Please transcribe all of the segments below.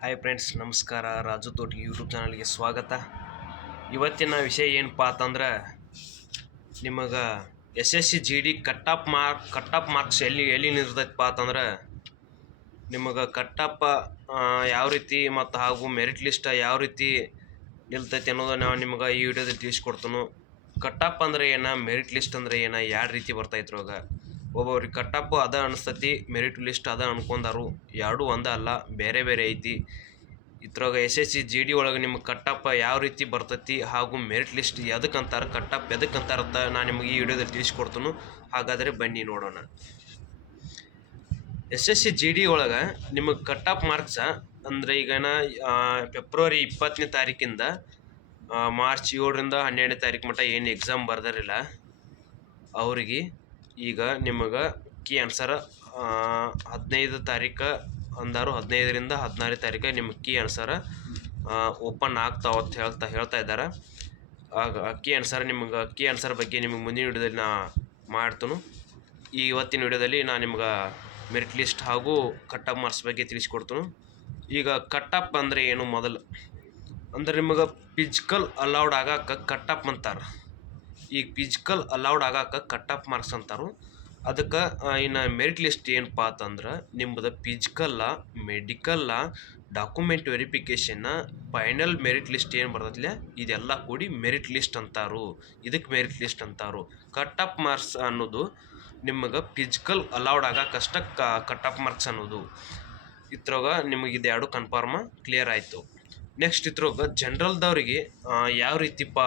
Hi friends ನಮಸ್ಕಾರ. ರಾಜು ತೋಟಿ YouTube ಚಾನಲ್ಗೆ ಸ್ವಾಗತ. ಇವತ್ತಿನ ವಿಷಯ ಏನಪ್ಪ ಅಂತಂದ್ರೆ, ನಿಮಗೆ S S C G D cut off mark cut off marks ಎಲ್ಲಿ ಎಲ್ಲಿ ನಿರ್ತೈತಪ್ಪ ಅಂತಂದ್ರೆ, ನಿಮಗೆ ಕಟ್ ಆಫ್ ಯಾವ ರೀತಿ ಮತ್ತು ಹಾಗೂ ಮೆರಿಟ್ ಲಿಸ್ಟ್ ಯಾವ ರೀತಿ ನಿಲ್ತೈತಿ ಅನ್ನೋದನ್ನ ನಾವು ನಿಮಗೆ ಈ ವಿಡಿಯೋದಲ್ಲಿ ತಿಳಿಸ್ಕೊಡ್ತೀನಿ. ಕಟ್ ಆಫ್ ಅಂದ್ರೆ ಏನ ಮೆರಿಟ್ ಲಿಸ್ಟ್ ಅಂದ್ರೆ ಏನ ಎರಡು ರೀತಿ ಬರ್ತೈತೆ ಇದ್ರೊಳಗ ಒಬ್ಬೊಬ್ರಿಗೆ ಕಟ್ಟಪ್ಪು ಅದ ಅನಿಸ್ತತಿ ಮೆರಿಟ್ ಲಿಸ್ಟ್ ಅದ ಅನ್ಕೊಂಡಾರು. ಎರಡೂ ಒಂದ ಅಲ್ಲ ಬೇರೆ ಬೇರೆ ಐತಿ. ಇದ್ರಾಗ S S C G D ಒಳಗೆ ನಿಮ್ಗೆ ಕಟ್ಟಪ್ಪ ಯಾವ ರೀತಿ ಬರ್ತೈತಿ ಹಾಗೂ ಮೆರಿಟ್ ಲಿಸ್ಟ್ ಎದಕ್ಕೆ ಅಂತಾರೆ ಕಟ್ಟಪ್ಪ ಅಂತಾರಂತ ನಾನು ನಿಮಗೆ ಈ ವಿಡಿಯೋದಲ್ಲಿ ತಿಳಿಸ್ಕೊಡ್ತೀನಿ. ಹಾಗಾದರೆ ಬನ್ನಿ ನೋಡೋಣ. S S C G D ಒಳಗೆ ನಿಮಗೆ ಕಟ್ಟಪ್ ಮಾರ್ಕ್ಸ ಅಂದರೆ ಈಗನ ಆ, ಫೆಬ್ರವರಿ ಇಪ್ಪತ್ತನೇ ತಾರೀಕಿಂದ ಮಾರ್ಚ್ ಏಳರಿಂದ ಹನ್ನೆರಡನೇ ತಾರೀಕು ಮಟ್ಟ ಏನು ಎಕ್ಸಾಮ್ ಬರ್ದಾರಿಲ್ಲ. ಅವ್ರಿಗೆ ಈಗ ನಿಮಗೆ ಕೀ ಆನ್ಸರ್ ಹದಿನೈದು ತಾರೀಕು ಅಂದರು ಹದಿನೈದರಿಂದ ಹದಿನಾರನೇ ತಾರೀಕು ನಿಮ್ಗೆ ಕೀ ಆನ್ಸರ್ ಓಪನ್ ಆಗ್ತಾವ ಅಂತ ಹೇಳ್ತಾ ಹೇಳ್ತಾ ಇದ್ದಾರೆ. ಆಗ ಅಕ್ಕಿ ಆನ್ಸರ್ ನಿಮ್ಗೆ, ಅಕ್ಕಿ ಆನ್ಸರ್ ಬಗ್ಗೆ ನಿಮಗೆ ಮುಂದಿನ ವಿಡಿಯೋದಲ್ಲಿ ನಾ ಮಾಡ್ತೀನಿ. ಈ ಇವತ್ತಿನ ವಿಡಿಯೋದಲ್ಲಿ ನಾನು ನಿಮ್ಗೆ ಮೆರಿಟ್ ಲಿಸ್ಟ್ ಹಾಗೂ ಕಟ್ ಆಫ್ ಮಾರ್ಕ್ಸ್ ಬಗ್ಗೆ ತಿಳಿಸ್ಕೊಡ್ತೀನಿ. ಈಗ ಕಟ್ ಆಫ್ ಅಂದರೆ ಏನು ಮೊದಲು? ಅಂದ್ರೆ ನಿಮಗೆ ಫಿಸಿಕಲ್ ಅಲೌಡ್ ಆಗಕ್ಕೆ ಕಟ್ ಆಫ್ ಅಂತಾರೆ. ಈಗ ಫಿಸಿಕಲ್ ಅಲೌಡ್ ಆಗಾಕ ಕಟ್ ಆಫ್ ಮಾರ್ಕ್ಸ್ ಅಂತಾರು. ಅದಕ್ಕೆ ಇನ್ನು ಮೆರಿಟ್ ಲಿಸ್ಟ್ ಏನಪ್ಪ ಅಂತಂದ್ರೆ ನಿಮ್ಮದು ಫಿಸಿಕಲ್ಲ ಮೆಡಿಕಲ್ಲ ಡಾಕ್ಯುಮೆಂಟ್ ವೆರಿಫಿಕೇಷನ್ನ ಫೈನಲ್ ಮೆರಿಟ್ ಲಿಸ್ಟ್ ಏನು ಬರ್ತೈತಿಲ್ಲ ಇದೆಲ್ಲ ಕೂಡಿ ಮೆರಿಟ್ ಲಿಸ್ಟ್ ಅಂತಾರು. ಇದಕ್ಕೆ ಮೆರಿಟ್ ಲಿಸ್ಟ್ ಅಂತಾರು. ಕಟ್ ಆಫ್ ಮಾರ್ಕ್ಸ್ ಅನ್ನೋದು ನಿಮಗೆ ಫಿಸಿಕಲ್ ಅಲೌಡ್ ಆಗಕ್ಕಷ್ಟ ಕಟ್ ಆಫ್ ಮಾರ್ಕ್ಸ್ ಅನ್ನೋದು. ಇದ್ರಾಗ ನಿಮಗೆ ಇದೆರಡು ಕನ್ಫರ್ಮ್ ಕ್ಲಿಯರ್ ಆಯಿತು. ನೆಕ್ಸ್ಟ್ ಇದ್ರೊಳಗ ಜನ್ರಲ್ದವ್ರಿಗೆ ಯಾವ ರೀತಿಪ್ಪ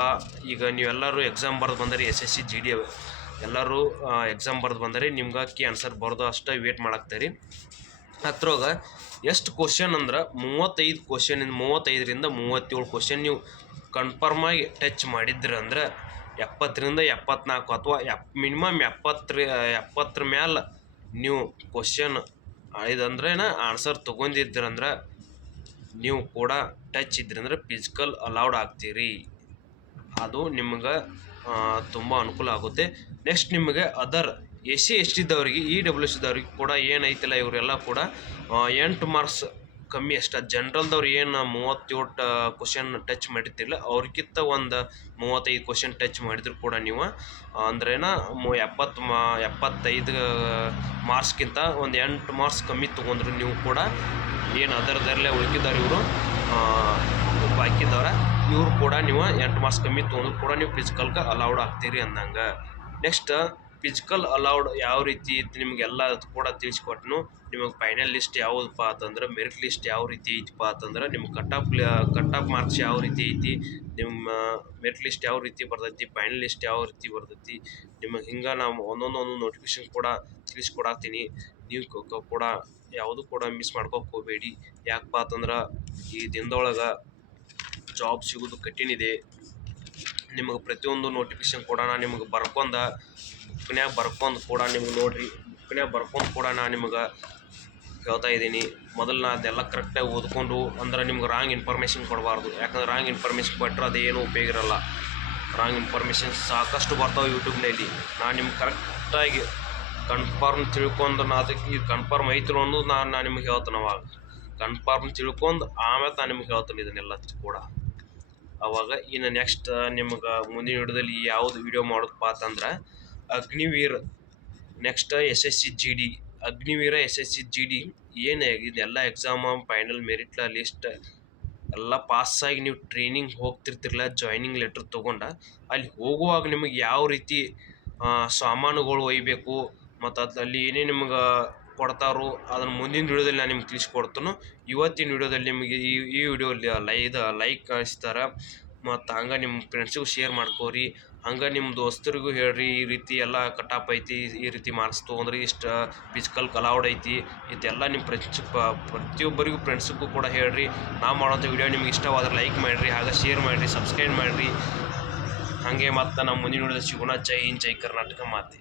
ಈಗ ನೀವೆಲ್ಲರೂ ಎಕ್ಸಾಮ್ ಬರ್ದು ಬಂದರೆ S S C G D ಎಲ್ಲರೂ ಎಕ್ಸಾಮ್ ಬರ್ದು ಬಂದರೆ, ನಿಮ್ಗೆ ಕಿ ಆನ್ಸರ್ ಬರ್ದು ಅಷ್ಟೇ ವೇಟ್ ಮಾಡಾಕ್ತಾರೆ. ಅದ್ರೊಳಗೆ ಎಷ್ಟು ಕ್ವಶನ್ ಅಂದ್ರೆ, ಮೂವತ್ತೈದು ಕ್ವಶನಿಂದ ಮೂವತ್ತೈದರಿಂದ ಮೂವತ್ತೇಳು ಕ್ವಶನ್ ನೀವು ಕನ್ಫರ್ಮ್ ಆಗಿ ಟಚ್ ಮಾಡಿದ್ರಿ ಅಂದ್ರೆ, ಎಪ್ಪತ್ತರಿಂದ ಎಪ್ಪತ್ನಾಲ್ಕು ಅಥವಾ ಎಪ್ ಮಿನಿಮಮ್ ಎಪ್ಪತ್ತರ ಎಪ್ಪತ್ತರ ಮ್ಯಾಲೆ ನೀವು ಕ್ವಶನ್ ಇದಂದ್ರೇನ ಆನ್ಸರ್ ತೊಗೊಂಡಿದ್ರಂದ್ರೆ ನೀವು ಕೂಡ ಟಚ್ ಇದ್ರಂದ್ರೆ ಫಿಸಿಕಲ್ ಅಲೌಡ್ ಆಗ್ತೀರಿ. ಅದು ನಿಮ್ಗೆ ತುಂಬ ಅನುಕೂಲ ಆಗುತ್ತೆ. ನೆಕ್ಸ್ಟ್ ನಿಮಗೆ ಅದರ್ ಎಸ್ ಸಿ ಎಸ್ ಟಿದವ್ರಿಗೆ ಇ ಡಬ್ಲ್ಯೂ ಇದ್ದವ್ರಿಗೆ ಕೂಡ ಏನೈತಿಲ್ಲ, ಇವರೆಲ್ಲ ಕೂಡ ಎಂಟು ಮಾರ್ಕ್ಸ್ ಕಮ್ಮಿ ಅಷ್ಟ. ಜನ್ರಲ್ದವ್ರು ಏನು ಮೂವತ್ತೇಳು ಕ್ವಶನ್ ಟಚ್ ಮಾಡಿರ್ತಿಲ್ಲ ಅವ್ರಿಗಿಂತ ಒಂದು ಮೂವತ್ತೈದು ಕ್ವಶನ್ ಟಚ್ ಮಾಡಿದ್ರು ಕೂಡ ನೀವು. ಅಂದ್ರೇನ ಎಪ್ಪತ್ತು ಮಾ, ಎಪ್ಪತ್ತೈದು ಮಾರ್ಕ್ಸ್ಗಿಂತ ಒಂದು ಎಂಟು ಮಾರ್ಕ್ಸ್ ಕಮ್ಮಿ ತೊಗೊಂಡ್ರು ನೀವು ಕೂಡ. ಏನು ಅದರದಲ್ಲೇ ಉಳ್ಕಿದ್ದಾರೆ ಇವರು ಬಾಕಿದವ್ರ ಇವ್ರು ಕೂಡ ನೀವು ಎಂಟು ಮಾರ್ಕ್ಸ್ ಕಮ್ಮಿ ತೊಗೊಂಡ್ರು ಕೂಡ ನೀವು ಫಿಸಿಕಲ್ಗೆ ಅಲೌಡ್ ಆಗ್ತೀರಿ ಅಂದಂಗೆ. ನೆಕ್ಸ್ಟ್ ಫಿಸಿಕಲ್ ಅಲೌಡ್ ಯಾವ ರೀತಿ ಇತ್ತು ನಿಮಗೆಲ್ಲ ಕೂಡ ತಿಳಿಸ್ಕೊಟ್ನು ನಿಮಗೆ ಫೈನಲ್ ಲಿಸ್ಟ್ ಯಾವುದಪ್ಪ ಅಂತಂದ್ರೆ ಮೆರಿಟ್ ಲಿಸ್ಟ್ ಯಾವ ರೀತಿ ಐತಿಪ್ಪ ಅಂತಂದ್ರೆ, ನಿಮ್ಮ cut off cut off marks ಯಾವ ರೀತಿ ಐತಿ, ನಿಮ್ಮ ಮೆರಿಟ್ ಲಿಸ್ಟ್ ಯಾವ ರೀತಿ ಬರ್ತೈತಿ ಫೈನಲ್ ಲಿಸ್ಟ್ ಯಾವ ರೀತಿ ಬರ್ತೈತಿ, ನಿಮಗೆ ಹಿಂಗೆ ನಾವು ಒಂದೊಂದೊಂದು ಒಂದೊಂದು ನೋಟಿಫಿಕೇಶನ್ ಕೂಡ ತಿಳಿಸ್ಕೊಡಾಕ್ತೀನಿ ನೀವು ಕೂಡ ಯಾವುದು ಕೂಡ ಮಿಸ್ ಮಾಡ್ಕೋಕೆ ಹೋಗಬೇಡಿ ಯಾಕಪ್ಪ ಅಂತಂದ್ರೆ, ಈ ದಿನದೊಳಗೆ ಜಾಬ್ ಸಿಗೋದು ಕಠಿಣ ಇದೆ. ನಿಮಗೆ ಪ್ರತಿಯೊಂದು ನೋಟಿಫಿಕೇಶನ್ ಕೂಡ ನಾನು ನಿಮಗೆ ಬರ್ಕೊಂಡ ಬುಕ್ನ್ಯಾಗ ಬರ್ಕೊಂಡು ಕೂಡ ನಿಮ್ಗೆ ನೋಡಿರಿ, ಬುಕ್ನ್ಯಾಗ ಬರ್ಕೊಂಡು ಕೂಡ ನಾನು ನಿಮ್ಗೆ ಹೇಳ್ತಾ ಇದ್ದೀನಿ. ಮೊದಲು ನಾ ಅದೆಲ್ಲ ಕರೆಕ್ಟಾಗಿ ಓದ್ಕೊಂಡು ಅಂದ್ರೆ ನಿಮ್ಗೆ ರಾಂಗ್ ಇನ್ಫಾರ್ಮೇಷನ್ ಕೊಡಬಾರ್ದು. ಯಾಕಂದ್ರೆ ರಾಂಗ್ ಇನ್ಫಾರ್ಮೇಷನ್ ಕೊಟ್ಟರೆ ಅದೇನು ಉಪಯೋಗ ಇರಲ್ಲ. ರಾಂಗ್ ಇನ್ಫಾರ್ಮೇಷನ್ ಸಾಕಷ್ಟು ಬರ್ತಾವೆ ಯೂಟ್ಯೂಬ್ನಲ್ಲಿ ನಾನು ನಿಮ್ಗೆ ಕರೆಕ್ಟಾಗಿ ಕನ್ಫರ್ಮ್ ತಿಳ್ಕೊಂಡು ನಾ ಅದಕ್ಕೆ ಇದು ಕನ್ಫರ್ಮ್ ಐತಿ ಅನ್ನೋದು ನಾನು ನಾ ನಿಮ್ಗೆ ಹೇಳ್ತೇನೆ ಅವಾಗ. ಕನ್ಫರ್ಮ್ ತಿಳ್ಕೊಂಡು ಆಮೇಲೆ ನಾನು ನಿಮ್ಗೆ ಹೇಳ್ತೇನೆ ಇದನ್ನೆಲ್ಲ ಕೂಡ. ಅವಾಗ ಇನ್ನು ನೆಕ್ಸ್ಟ್ ನಿಮ್ಗೆ ಮುಂದಿನ ವಿಡಿಯೋದಲ್ಲಿ ಯಾವುದು ವಿಡಿಯೋ ಮಾಡೋದಪ್ಪ ಅಂತಂದ್ರೆ Agniveer next S S C G D Agniveer S S C G D ಏನು ಇದೆಲ್ಲ ಎಕ್ಸಾಮ್ ಫೈನಲ್ ಮೆರಿಟ್ ಲಿಸ್ಟ್ ಎಲ್ಲ ಪಾಸಾಗಿ ನೀವು ಟ್ರೈನಿಂಗ್ ಹೋಗ್ತಿರ್ತಿರಲ್ಲ ಜಾಯ್ನಿಂಗ್ ಲೆಟ್ರ್ ತೊಗೊಂಡ. ಅಲ್ಲಿ ಹೋಗುವಾಗ ನಿಮಗೆ ಯಾವ ರೀತಿ ಸಾಮಾನುಗಳು ಒಯ್ಯಬೇಕು ಮತ್ತು ಅದ್ರಲ್ಲಿ ಏನೇ ನಿಮ್ಗೆ ಕೊಡ್ತಾರೋ ಅದನ್ನು ಮುಂದಿನ ವಿಡಿಯೋದಲ್ಲಿ ನಾನು ನಿಮ್ಗೆ ತಿಳಿಸ್ಕೊಡ್ತೀನಿ. ಇವತ್ತಿನ ವಿಡಿಯೋದಲ್ಲಿ ನಿಮಗೆ ಈ ಈ ವಿಡಿಯೋಲ್ಲಿ ಲೈ ಇದು ಲೈಕ್ ಕಳಿಸ್ತಾರೆ. ಮತ್ತು ಹಂಗೆ ನಿಮ್ಮ ಫ್ರೆಂಡ್ಸಿಗೂ ಶೇರ್ ಮಾಡ್ಕೋರಿ. ಹಂಗೆ ನಿಮ್ಮ ದೋಸ್ತರಿಗೂ ಹೇಳ್ರಿ, ಈ ರೀತಿ ಎಲ್ಲ ಕಟಾಪ್ ಐತಿ, ಈ ರೀತಿ ಮಾರ್ಕ್ಸ್ ತೊಗೊಂಡ್ರಿ, ಇಷ್ಟು ಫಿಸಿಕಲ್ ಕಲಾವ್ಡ್ ಐತಿ, ಇದೆಲ್ಲ ನಿಮ್ಮ ಫ್ರೆಂಡ್ಸ್ ಪ್ರತಿಯೊಬ್ಬರಿಗೂ ಫ್ರೆಂಡ್ಸಿಗೂ ಕೂಡ ಹೇಳ್ರಿ. ನಾವು ಮಾಡೋಂಥ ವಿಡಿಯೋ ನಿಮ್ಗೆ ಇಷ್ಟವಾದ್ರೆ ಲೈಕ್ ಮಾಡಿರಿ, ಹಾಗೆ ಶೇರ್ ಮಾಡಿರಿ ಸಬ್ಸ್ಕ್ರೈಬ್ ಮಾಡಿರಿ. ಹಾಗೆ ಮತ್ತು ನಮ್ಮ ಮುಂದಿನ ನೋಡಿದ ಸಿಗೋಣ. ಜೈ ಇನ್ ಜೈ ಕರ್ನಾಟಕ ಮಾತೆ.